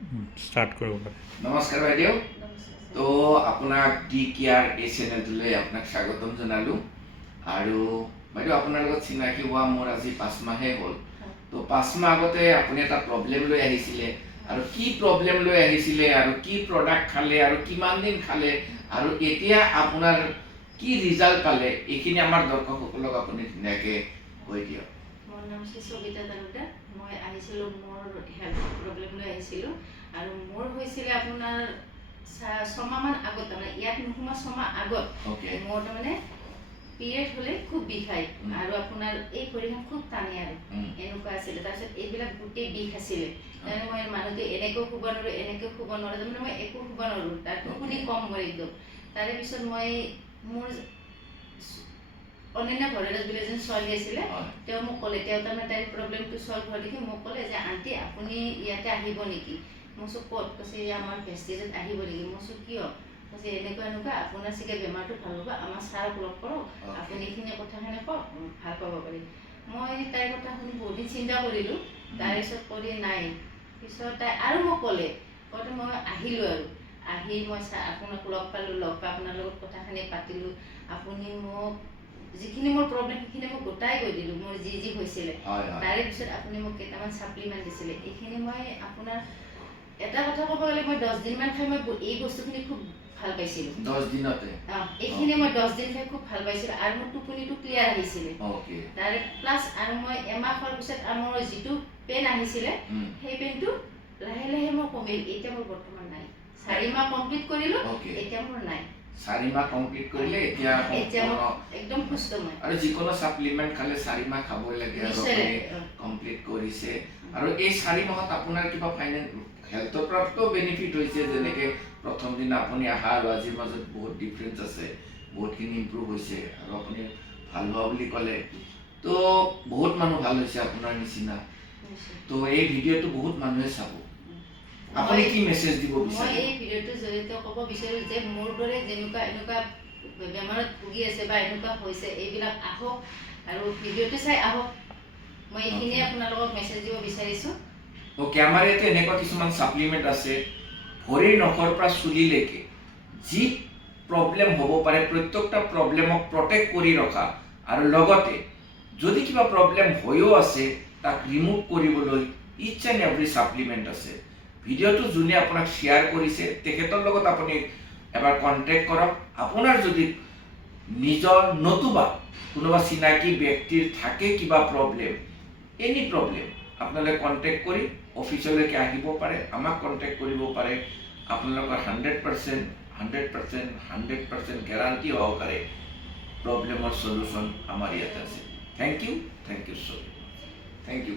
Start কৰিব পাৰে। নমস্কাৰ বাইদেউ। তো আপোনাক ডি কেয়াৰ এই চেনেলটোলৈ আপোনাক স্বাগতম জনালোঁ। আৰু বাইদেউ আপোনাৰ লগত চিনাকি হোৱা মোৰ আজি 5 মাহে হ'ল। তো 5 মাহ আগতে আপুনি এটা প্ৰব্লেম লৈ আহিছিলে, আৰু কি প্ৰব্লেম লৈ আহিছিলে আৰু কি প্ৰডাক্ট খালে আৰু কিমান দিন খালে আৰু এতিয়া আপোনাৰ কি ৰিজাল্ট পালে, এইখিনি আমাৰ দৰ্শকসকলক আপুনি ধুনীয়াকৈ কৈ দিয়ক। মোৰ নাম শ্ৰী সবিতা তালুকদাৰ। মই আহিছিলোঁ মোৰ হেল্থ প্ৰব্লেম লৈ আহিছিলোঁ, আৰু মোৰ হৈছিলে আপোনাৰ 6 মাহমান আগত, তাৰমানে ইয়াত নোসোমোৱা 6 মাহ আগত মোৰ তাৰমানে পিৰিয়ড হ'লে খুব বিষায় আৰু আপোনাৰ এই ভৰিখন খুব টানে আৰু এনেকুৱা আছিলে। তাৰপিছত এইবিলাক গোটেই বিষ আছিলে, তাৰমানে মই মানুহটো এনেকৈও শুব নোৱাৰোঁ, এনেকৈও শুব নোৱাৰোঁ, তাৰমানে মই একো শুব নোৱাৰোঁ, তাৰ টোপনি কম মোৰ একদম। তাৰে পিছত মই মোৰ অনন্যা ভৰাৰাজ বুলি এজন ছোৱালী আছিলে, তেওঁ মোক ক'লে, তেওঁ তাৰমানে তাইৰ প্ৰব্লেমটো ছল্ভ হোৱা দেখি মোক ক'লে যে আণ্টি আপুনি ইয়াতে আহিব নেকি? মই কৈছোঁ ক'ত? কৈছে আমাৰ ভেষ্টেজত আহিব নেকি? মই কৈছোঁ কিয়? কৈছে এনেকুৱা এনেকুৱা আপোনাৰ চাগে বেমাৰটো ভাল হ'ব, আমাৰ ছাৰক লগ কৰক, আপুনি এইখিনি কথাখিনি কওক, ভাল পাব পাৰি। মই তাইৰ কথা শুনি বহুত দিন চিন্তা কৰিলোঁ, তাৰপিছত কৰি নাই। পিছত তাই আৰু মোক ক'লে, কওঁতে মই আহিলোঁ আৰু আহি মই আপোনাক লগ পালোঁ, লগ পাই আপোনাৰ লগত কথাখিনি পাতিলোঁ। আপুনি মোক যিখিনি মোৰ প্ৰব্লেম সেইখিনি মই গোটাই কৈ দিলোঁ, মোৰ যি যি হৈছিলে। তাৰে পিছত আপুনি মোক কেইটামান ছাপ্লিমেণ্ট দিছিলে, এইখিনি মই আপোনাৰ এটা কথা ক'ব গ'লে মই 10 দিনমান খাই মই এই বস্তুখিনি খুব ভাল পাইছিলোঁ। 10 দিনতে এইখিনি মই 10 দিন খাই খুব ভাল পাইছিলোঁ, আৰু মোৰ টোপনিটো ক্লিয়াৰ আহিছিলে। তাৰে প্লাছ আৰু মই এমাহ খোৱাৰ পিছত মোৰ যিটো পেইন আহিছিলে, সেই পেইনটো লাহে লাহে মোৰ কমিল। এতিয়া মোৰ বৰ্তমান নাই। 4 মাহ কমপ্লিট কৰিলোঁ, এতিয়া মোৰ নাই। 4 মাহ কমপ্লিট কৰিলে এতিয়া একদম সুস্থ মই। আৰু যিকোনো সাপ্লিমেন্ট খালে 4 মাহ খাবই লাগে, আৰু আপুনি কমপ্লিট কৰিছে। আৰু এই 4 মাহত আপোনাৰ কিবা হেল্থৰ পৰাও বেনিফিট হৈছে, যেনেকৈ প্ৰথম দিনা আপুনি আহা আৰু আজিৰ মাজত বহুত ডিফাৰেঞ্চ আছে, বহুতখিনি ইম্প্ৰুভ হৈছে, আৰু আপুনি ভাল হোৱা বুলি ক'লে। তো বহুত মানুহ ভাল হৈছে আপোনাৰ নিচিনা। তো এই ভিডিঅ'টো বহুত মানুহে চাব। আপুনি কি মেছেজ দিব বিচাৰে? মই এই ভিডিঅ'টোৰ জৰিয়তে ক'ব বিচাৰোঁ যে মোৰ দৰে যেনেকুৱা এনেকুৱা বেমাৰত ভুগি আছে বা এনেকুৱা হৈছে, এইবিলাক আহক আৰু ভিডিঅ'টো চাই আহক। মই এইখিনিয়ে আপোনালোকক মেছেজ দিব বিচাৰিছোঁ। আমাৰ ইয়াতে এনেকুৱা কিছুমান ছাপ্লিমেণ্ট আছে, ভৰিৰ নখৰ পৰা চুলিলৈকে যি প্ৰব্লেম হ'ব পাৰে প্ৰত্যেকটা প্ৰব্লেমক প্ৰটেক্ট কৰি ৰখা, আৰু লগতে যদি কিবা প্ৰব্লেম হৈও আছে তাক ৰিমুভ কৰিবলৈ ইচ এণ্ড এভৰি ছাপ্লিমেণ্ট আছে। ভিডিঅ'টো যোনে আপোনাক শ্বেয়াৰ কৰিছে তেখেতৰ লগত আপুনি এবাৰ কণ্টেক্ট কৰক। আপোনাৰ যদি নিজৰ নতুবা কোনোবা চিনাকি ব্যক্তিৰ থাকে কিবা প্ৰব্লেম, এনি প্ৰব্লেম, আপোনালোকে কণ্টেক্ট কৰি অফিচলৈকে আহিব পাৰে, আমাক কণ্টেক্ট কৰিব পাৰে। আপোনালোকৰ 100% গেৰাণ্টি সহকাৰে প্ৰব্লেমৰ চলিউশ্যন আমাৰ ইয়াত আছে। Thank you so' much. Thank U.